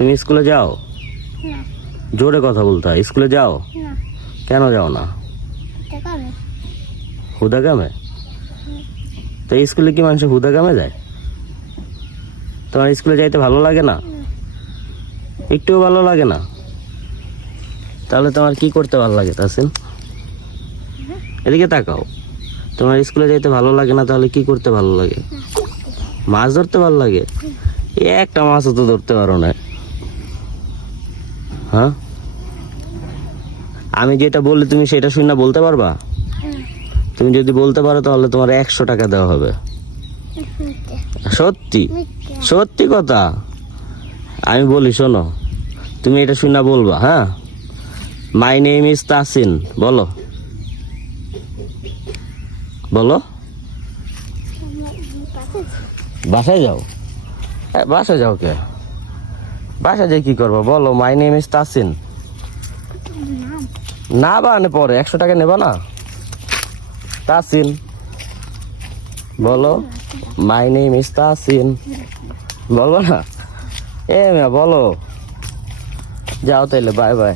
তুমি স্কুলে যাও? না। জোরে কথা বলতে হয়। স্কুলে যাও? না। কেন যাও না? টাকা নেই। হুদা কামে? তো স্কুলে কি মানুষ হুদা কামে যায়? তোমার স্কুলে যাইতে ভালো লাগে না? একটুও ভালো লাগে না? তাহলে তোমার কি করতে ভালো লাগে তাসিন? এদিকে তাকাও। তোমার স্কুলে যাইতে ভালো লাগে না, তাহলে কি করতে ভালো লাগে? মাছ ধরতে ভালো লাগে? একটা মাছও তো ধরতে পারো না। হ্যাঁ, আমি যেটা বললি তুমি সেটা শুনে বলতে পারবা? তুমি যদি বলতে পারো তাহলে তোমার 100 টাকা দেওয়া হবে। সত্যি সত্যি কথা আমি বলি, শোনো, তুমি এটা শুনে বলবা। হ্যাঁ, মাই নেম ইজ তাসিন। বলো বলো। বাসায় যাও? বাসায় যাও কে? বাসায় যাই কি করবো বলো? My name is Tasin. না বা পরে 100 টাকা নেবা না? তাসিন বলো, মাই নেম ইজ তাসিন। বলবো না? এ মিয়া বলো। যাও তাইলে, বাই বাই।